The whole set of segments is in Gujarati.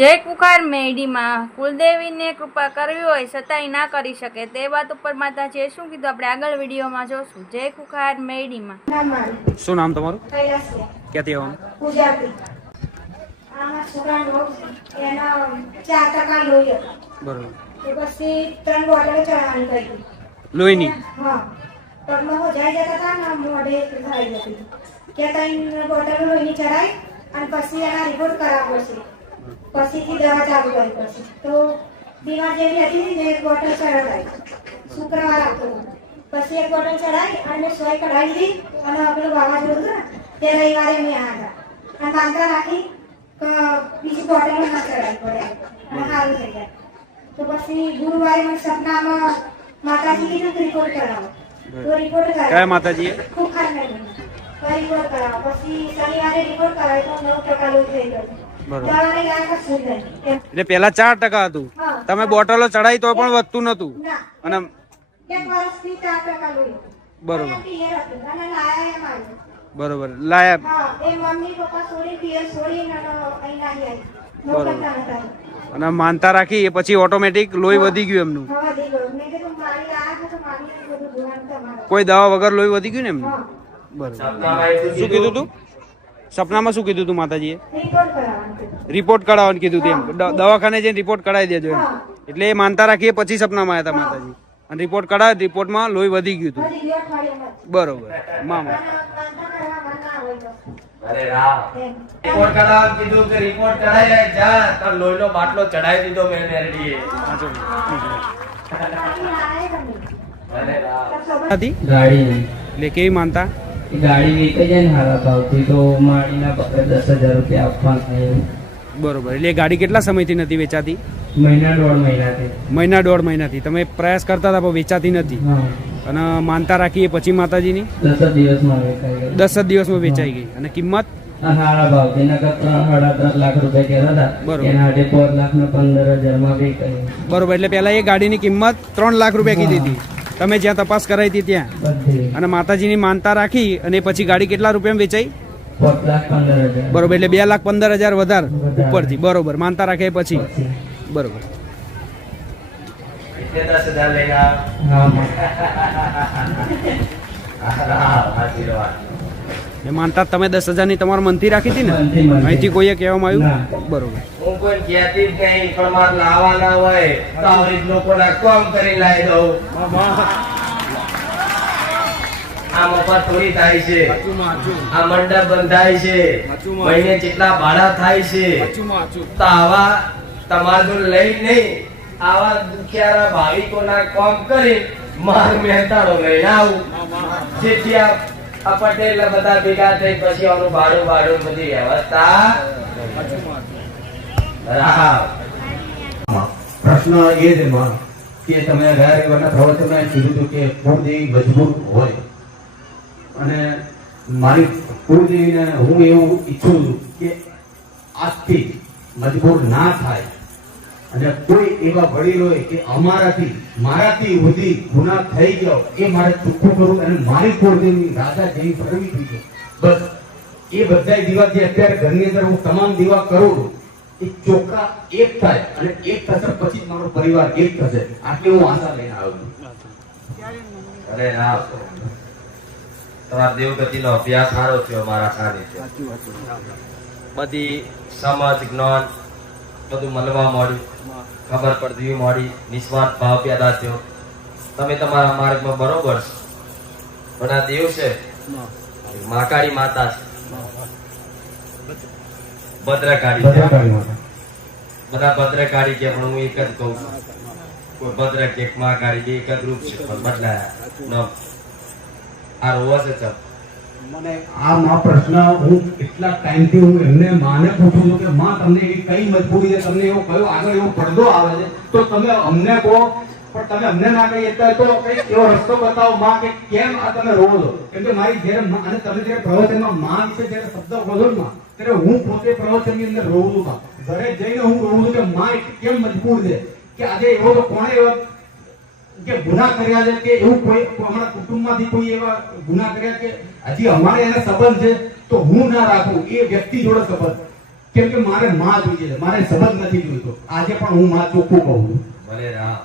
જે કુખાર મેડીમાં કુલદેવીને કૃપા કરવી હોય છતાંય ના કરી શકે તે વાત ઉપર માતાજીએ શું કીધું આપણે આગળ વિડીયોમાં જોશું। જય કુખાર મેડીમાં। શું નામ તમારું? ક્યાંથી આવવાનું? બરોબર। લોહીની પગમાં હો જાય જતા હતા ને મોઢે થઈ જતી કે તઈ બોટલ લોહીની ચડાઈ અને પછી એના રિપોર્ટ કરાવવો પડશે, પછીથી દવા ચાલુ કરવી પડશે। તો બીમાર જેવી હતી ને એક બોટલ ચડાવી શુક્રવાર આપતો, પછી એક બોટલ ચડાવી અને સોય કઢાવી દીધી અને પેલું વાવાઝોડું હતું ને તે રવિવારે મેં આવ્યા અને માનતા રાખી બીજી બોટલ ના ચડાવી પડે અને સારું થઈ જાય। તો પછી ગુરુવારે મને સપનામાં માતાજી કીધું રિપોર્ટ કરાવો, તો રિપોર્ટ કરાવ્યો। કયા માતાજીએ? કુખાર મેડીમાં રિપોર્ટ કરાવો, પછી શનિવારે રિપોર્ટ કરાવ્યો તો 9% લોહી થઈ ગયું। દવાને ગયા કશું નહીં, એટલે પેલા 4% હતું, તમે બોટલો ચડાઈ તો પણ વધતું નતું અને એક વર્ષથી 4% લોહી। બરોબર પિયર હતું અને લાયા એમ આવ્યું। બરોબર લાયા। હા, એ મમ્મી પપ્પા છોડી પિયર છોડી અને અહીં આવી બરોબર। અને માનતા રાખી એ પછી ઓટોમેટિક લોહી વધી ગયું એમનું? હા, વધી ગયું। મેં કીધું મારી આ તો મારી બધું જોવાનું તમારે, કોઈ દવા વગર લોહી વધી ગયું ને એમનું? બરોબર। શું કીધું તું સપનામાં? શું કીધું તું માતાજીએ? રિપોર્ટ કરાવવાનું, રિપોર્ટ કઢાવવાનું કીધું તેમ દવાખાને જઈને રિપોર્ટ કઢાવી દેજો એમ। એટલે એ માનતા રાખીએ પછી સપનામાં આવ્યા હતા માતાજી અને રિપોર્ટ કઢાવ્યો, રિપોર્ટમાં લોહી વધી ગયું હતું। વધી ગયું અઠવાડિયામાં। બરોબર મામા અરે રામ રિપોર્ટ કરાવવા કીધું કે રિપોર્ટ કરાવી જા તો લોહીનો બાટલો ચડાવી દીધો મેં મેરડીએ। અરે રામ હતી ગાડી એટલે કેવી માનતા? ગાડી વેચાઈ જાય ને હારા ભાવથી તો માડીના પકડે 10,000 રૂપિયા આપવાના થાય। બરોબર। એટલે ગાડી કેટલા સમયથી નથી વેચાતી? મહિના દોઢ મહિનાથી। મહિના દોઢ મહિનાથી તમે પ્રયાસ કરતા હતા પણ વેચાતી નથી હા, અને માનતા રાખીએ પછી માતાજીની 10 દિવસમાં વેચાઈ ગઈ। 10 જ દિવસમાં વેચાઈ ગઈ અને કિંમત હારા ભાવથી નકર 3-3.5 લાખ રૂપિયા કહેતા હતા, બરોબર। એના હાટે 4,15,000 માં વેચાઈ ગઈ। બરોબર। એટલે પહેલા એ ગાડીની કિંમત 3 લાખ રૂપિયા કીધી હતી તમે જ્યાં તપાસ કરાવી હતી ત્યાં, બધી અને માતાજીની માનતા રાખી અને પછી ગાડી કેટલા રૂપિયામાં વેચાઈ? 4,15,000। બરોબર। એટલે 2,15,000 વધારે ઉપરથી, બરોબર, માનતા રાખે પછી, બરોબર। એટલે 10,000 લઈને આવ। હા, રામ આશીર્વાદ। એ માનતા તમે 10,000 ની તમારા મનથી રાખી હતી ને? મનથી, મનથી। અહીંથી કોઈએ કહેવામાં આવ્યું? ના। બરોબર। હું કોઈ કહેતી જ નહીં પણ મારે લાવવાના હોય તો આવી લોકોના કામ કરી લાવી દઉં। આ મફત થોડી થાય છે, આ મંડપ બંધાય છે, મહિને જેટલા ભાડા થાય છે, તો આવા તમારે જો લઈ નહીં આવા દુખિયારા ભાવિકોના કામ કરી માર મહેતાનો લઈને આવું, જેથી આ પટેલ બધા ભેગા થઈ પછી આનું ભાડું બધી વ્યવસ્થા। પ્રશ્ન એ છે કે તમે ગયા પ્રવચનમાં કીધું હતું કે કુળદેવી મજબૂત હોય અને મારી કુળદેવીને હું એવું ઈચ્છું છું કે આજથી મજબૂર ના થાય અને કોઈ એવા વડીલોએ કે મારાથી બધી ગુનાહ થઈ ગયો એ મારે ચોખ્ખું કરવું અને મારી કુળદેવી રાજા જેવી ફરવી થઈ ગયો, બસ એ બધા દીવા જે અત્યારે ઘરની અંદર હું તમામ દીવા કરું છું એ ચોખ્ખા એક થાય અને એક થશે પછી જ મારો પરિવાર એક થશે, આટલી હું આશા લઈને આવ્યો છું। અરે રામ તમારા દેવગતિનો અભ્યાસ સારો થયો મારા સાનિધ્ય, બધી સમજ જ્ઞાન બધું મળવા મળ્યું, ખબર પડતી મળી, નિસ્વાર્થ ભાવ પેદા થયો, તમે તમારા માર્ગમાં બરોબર છો। પણ આ દેવ છે મહાકાળી માતા છે, ભદ્રકાળી છે, બધા ભદ્રકાળી કે પણ હું એક જ કહું છું, કોઈ ભદ્ર કે મહાકાળી બે એક જ રૂપ છે પણ બદલાયા આ રોવા છે ચપ। મને આ પ્રશ્ન હું કેટલા ટાઈમથી હું એમને માને પૂછું છું કે માં તમને એવી કઈ મજબૂરી છે, તમને એવો કયો આગળ એવો પડદો આવે છે તો તમે અમને કહો, પણ તમે અમને ના કહી શકતા તો કઈ એવો રસ્તો બતાવો માં કે કેમ આ તમે રોવો છો, કેમ કે મારી જ્યારે અને તમે જ્યારે પ્રવચનમાં માં વિશે જ્યારે શબ્દ બોલો છો માં ત્યારે હું પોતે પ્રવચનની અંદર રોવું છું, ઘરે જઈને હું રોવું છું કે માં કેમ મજબૂર છે કે આજે એવો તો કોણે એવો કે ગુનાહ કર્યા છે કે એવું કોઈ અમારા કુટુંબમાંથી કોઈ એવા ગુનાહ કર્યા કે હજી અમારે એને સંબંધ છે તો હું ના રાખું એ વ્યક્તિ જોડે સંબંધ, કેમ કે મારે માં જોઈએ છે, મારે સમજ નથી જોઈતો. આજે પણ હું માં ચોખ્ખું કહું છું. ભલે રામ,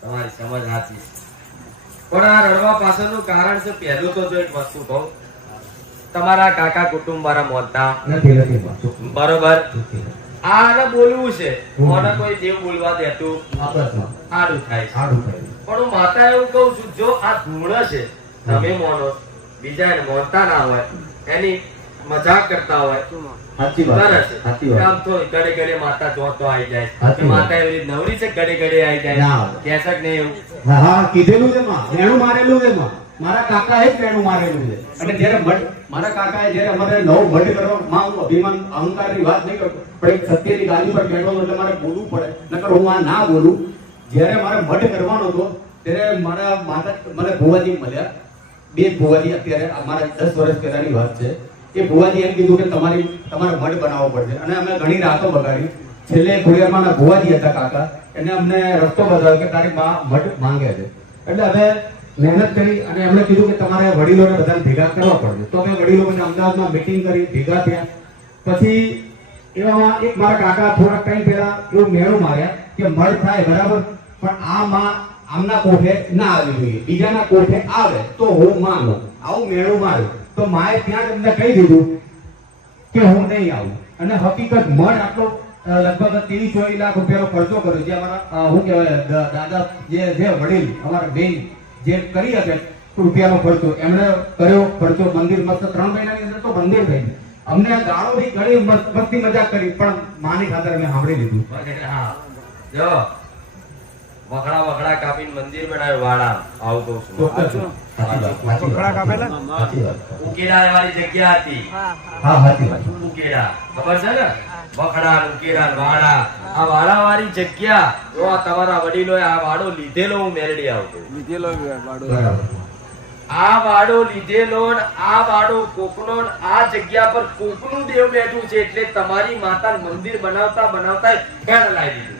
તમારી સમજ સાચી છે. પણ આ રડવા પાછળનું કારણ છે, પહેલું તો જો એક વસ્તુ કહું, તમારા કાકા કુટુંબ મારા મોટા નથી નથી માં ચોખ્ખું. બરોબર. ચોખ્ખું. આને બોલવું છે, મને કોઈ દેવ બોલવા દેતું આ બસ માં આડું થાય છે. સારું થયું. પણ હું માતા એવું કહું છું, જો આ ધૂળ છે, તમે મોનો, બીજા એને મોનતા ના હોય, એની મજાક કરતા હોય, સાચી વાત છે, સરસ. સાચી વાત. આમ તો ઘડે ઘડે માતા જોતો આવી જાય, સાચી વાત. માતા એવી રીત નવરી છે, ઘડે ઘડે આવી જાય, ના આવે. કહેશે કે નહીં એવું? હા હા, કીધેલું છે માં, મેણું મારેલું છે માં. મારા કાકાએ જ મેણું મારેલું છે. અને જ્યારે મારા કાકાએ જ્યારે અમારે નવો મઢ કરવા, માં હું અભિમાન અહંકારની વાત નહીં કરતો, પણ એક સત્યની ગાદી પર બેઠો હતો એટલે મારે બોલવું પડે, નકર હું આ ના બોલું. જ્યારે મારે મઢ કરવાનો હતો ત્યારે મારા માતા મને ભુવાજી મળ્યા. બે ભુવાજી, અત્યારે અમારા 10 વર્ષ પહેલાની વાત છે. એ ભુવાજી એમ કીધું કે તમારે મઢ બનાવવો પડશે. અને અમે ઘણી રાતો બગાડી. છેલ્લે ખોડિયારમાં ભુવાજી હતા કાકા, એને અમને રસ્તો બતાવ્યો કે તારી માં મઢ માંગે છે. એટલે હવે મહેનત કરી અને એમણે કીધું કે તમારે વડીલોને બધાને ભેગા કરવા પડશે. તો અમે વડીલો બધા અમદાવાદમાં મીટિંગ કરી, ભેગા થયા. પછી એવામાં એક મારા કાકા થોડાક ટાઈમ પહેલા એવું મેળું માર્યા કે મઢ થાય બરાબર, પણ આ માં આમના કોઠે ના આવી જોઈએ, બીજાના કોઠે આવે તો હું માનું. આવું મેળું માર્યું. તો માએ ત્યાં જ અમને કહી દીધું કે હું નહીં આવું. અને હકીકત મઢ આટલો લગભગ 23-24 લાખ રૂપિયાનો ખર્ચો કર્યો. જે અમારા શું કહેવાય દાદા જે વડીલ અમારા બેન જે કરી શકે રૂપિયાનો ખર્ચો એમણે કર્યો ખર્ચો. મંદિર મસ્ત 3 મહિનાની અંદર તો મંદિર થઈ ગયું. અમને ગાળો બી ઘણી મસ્તી મજાક કરી, પણ માની ખાતર અમે સાંભળી લીધું. હા, જો વખડા વખડા કાપીને મંદિર બનાવ્યું વાળા, આવું કહું છું. ચોક્કસ. સાચી વાત, સાચી વાત. સાચી વાત. ઉકેડા વાળી જગ્યા હતી. હા, સાચી વાત. ઉકેડા ખબર છે ને? વખડા, ઉકેડા, વાડા, આ વાડા વાળી જગ્યા. જો આ તમારા વડીલોએ આ વાડો લીધેલો, હું મેરડી આવતો. બરાબર. આ વાડો લીધેલો ને આ વાડો કોકનો ને આ જગ્યા પર કોકનું દેવ બેઠું છે, એટલે તમારી માતા મંદિર બનાવતા બનાવતા ઘર લાવી દીધું.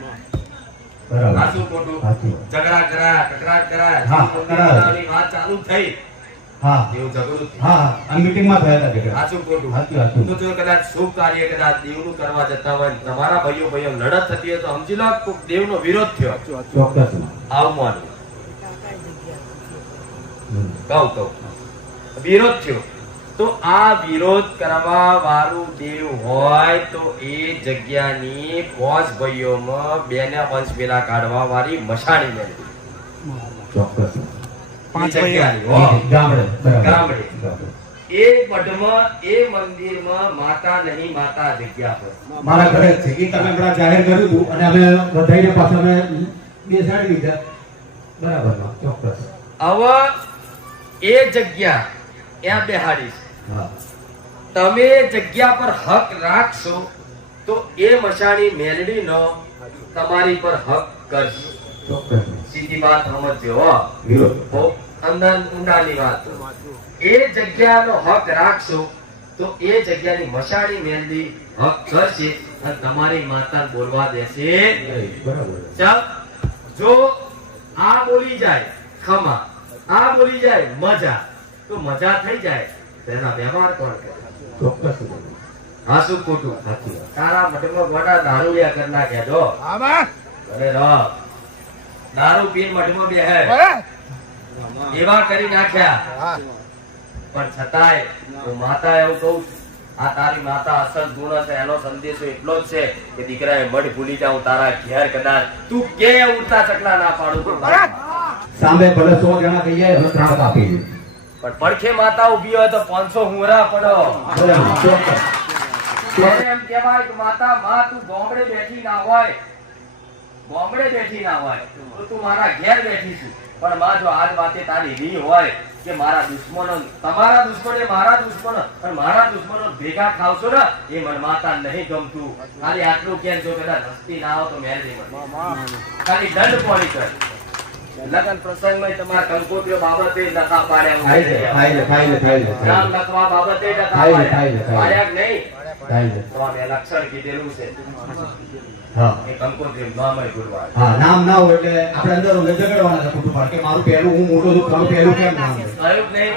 બરાબર. આ શું ખોટું? સાચી વાત. ઝઘડા કરાયા, કકરાટ કરાયા, હા, મંદિર કરાયા. બનાવવાની વાત ચાલુ થઈ, હા એવું ઝઘડું થયું. હા, આ મીટિંગમાં થયા હતા કે સાચું ખોટું? સાચી વાત. તો જો કદાચ શુભ કાર્ય કદાચ દેવનું કરવા જતા હોય ને તમારા ભાઈઓ લડત થતી હોય તો સમજી લો કોક દેવનો વિરોધ થયો. ચોક્કસ. આવું માનું. કહું વિરોધ થયો તો આ વિરોધ કરવા વાળું દેવ હોય તો એ જગ્યાની 5 ભાઈઓમાં 2 ને વંશ વેલા કાઢવા વાળી મશાણી મેળવી. ચોક્કસ. 5 ભાઈઓ. ગામડે. બરાબર. ગામડે. ગામડે. એ મઢમાં એ મંદિરમાં માતા નહીં, માતા જગ્યા પર. મારા ઘરે જ છે. એ તમે હમણાં જાહેર કર્યું હતું અને અમે બધાઈને પાછા અમે બેસાડી દીધા. બરાબર. ચોક્કસ. હવે એ જગ્યા ત્યાં બેહાડીશ. હા. તમે જગ્યા પર હક રાખશો તો એ મશાણી મેલડીનો તમારી પર હક કરશે. ચોક્કસ. સીધી વાત સમજજો હો. વિરોધ. બહુ અંદર ઊંડાની વાત. એ જગ્યાનો હક રાખશો તો એ જગ્યાની મશાણી મેલડી હક કરશે અને તમારી માતાને બોલવા દેશે. બરાબર. ચાલ, જો આ બોલી જાય ખમા, આ બોલી જાય મજા, તો મજા થઈ જાય તેના વ્યવહાર કોણ કરે? ચોક્કસ. હા, શું ખોટું? સાચી વાત. તારા મઠમાં મોટા દારૂડિયા કરી નાખ્યા જો. અરે રો દારૂ પીને મઠમાં બેહે એવા કરી નાખ્યા. પણ છતાંય હું માતા એવું કહું છું, આ તારી માતા અસલ ગુણ છે. એનો સંદેશો એટલો જ છે કે દીકરાએ મઢ ભૂલી જાઉં તારા ઘેર કદાચ તું કે ઉડતા ચકલા ના પાડું તો સામે ભલે 100 જણા કહી જાય અમે 3 કાપી દઈએ. પણ પડખે માતા ઉભી હોય તો 500 હુંરા પડો. બરાબર. ચોક્કસ. ત્યારે એમ કહેવાય કે માતા માં તું બોમ્બે બેઠી ના હોય, બોમ્બે બેઠી ના હોય તો તું મારા ઘેર બેઠી છું. પણ માં જો આજ વાતે તારી રી હોય કે મારા દુશ્મનો તમારા દુશ્મન એ મારા દુશ્મન પણ મારા દુશ્મનો ભેગા ખાવશો ને એ મને માતા નહીં ગમતું. ખાલી આટલું કેમ, જો કદાચ હસ્તી ના આવો તો મેળ નહીં મળે. ખાલી દંડ પોણી કર. લગન પ્રસંગમાં તમારા કંકોત્રીઓ બાબતે લખા પાડ્યા નામ લખવા બાબતે લખા પાડ્યા કે નહીં? તો આ મેં લક્ષણ કીધેલું છે. હા. એ કંકોત્રી નામય ગુરવાર. હા, નામ ના હોય એટલે આપણે અંદર ઝઘડવાના છે કુટુંબ કે મારું પહેલું હું મોટો છું, તારું પહેલું કેમ નામ છે? થયું કે નહીં?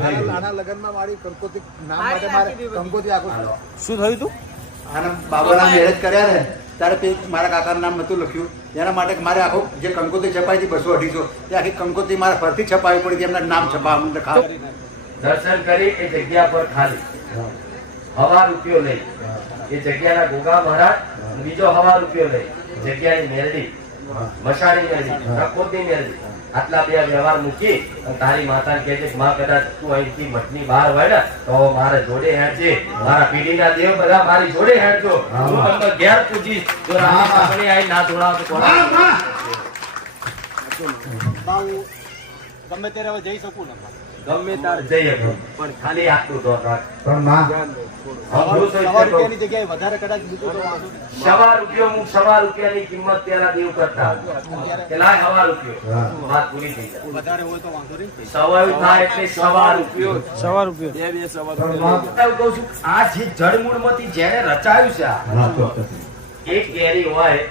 થયું. નાના લગનમાં મારી કંકોત્રી નામ માટે મારે કંકોત્રી આખું શું થયું તું? આના બાબાના મેરેજ કર્યા ને ત્યારે તે મારા કાકાનું નામ નહોતું લખ્યું એના માટે મારે આખું જે કંકોત્રી છપાઈ હતી 200-250 તે આખી કંકોત્રી મારે ફરતી છપાવી પડી હતી એમના નામ છપાવવા મને ખાસ દર્શન કરી એ જગ્યા પર ખાલી હવા રૂપિયો લઈ એ જગ્યાના ગોગા મહારાજ બીજો હવા રૂપિયો લઈ જગ્યાની મેરડી મશાણી મેરડી કંકોત્રી મેરડી આટલા બે વ્યવહાર મૂકી અને તારી માતાને કહે છે માં કદાચ તું અહીંથી મઠની બહાર હોય ને તો મારા જોડે હેડજે મારા પીઢીના દેવ બધા મારી જોડે હેડજો હું તમને ઘેર પૂજીશ જો રામ આપણે આઈ ના જોડાવ તો કોણ ગમે ત્યારે હવે જઈ શકું ને ગમે તાર જઈએ પણ ખાલી આટલું તો રાખ પણ માં જગ્યાએ વધારે કદાચ સવા રૂપિયાની કિંમત પેલા દેવ કરતા કે લાય હવા રૂપિયો વાત પૂરી થઈ જાય વધારે હોય તો વાંધો નહીં સવાયું થાય એટલે સવા રૂપિયો સવા રૂપિયો હું કહું છું આ જે જળમૂળમાંથી જેને રચાયું છે એક કેરી હોય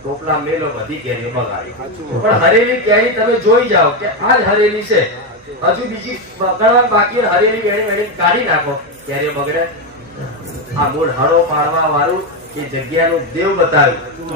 ટોપલા મેલો બધી કેરીઓ બગાડી પણ હરેલી કેરી તમે જોઈ જાઓ કે આ જ હરેલી છે હજુ બીજી બગાડવા બાકી હરેલી વેણી કાઢી નાખો કેરીઓ બગડે આ મૂળ હળો પાડવા વાળું એ જગ્યાનું દેવ બતાવ્યું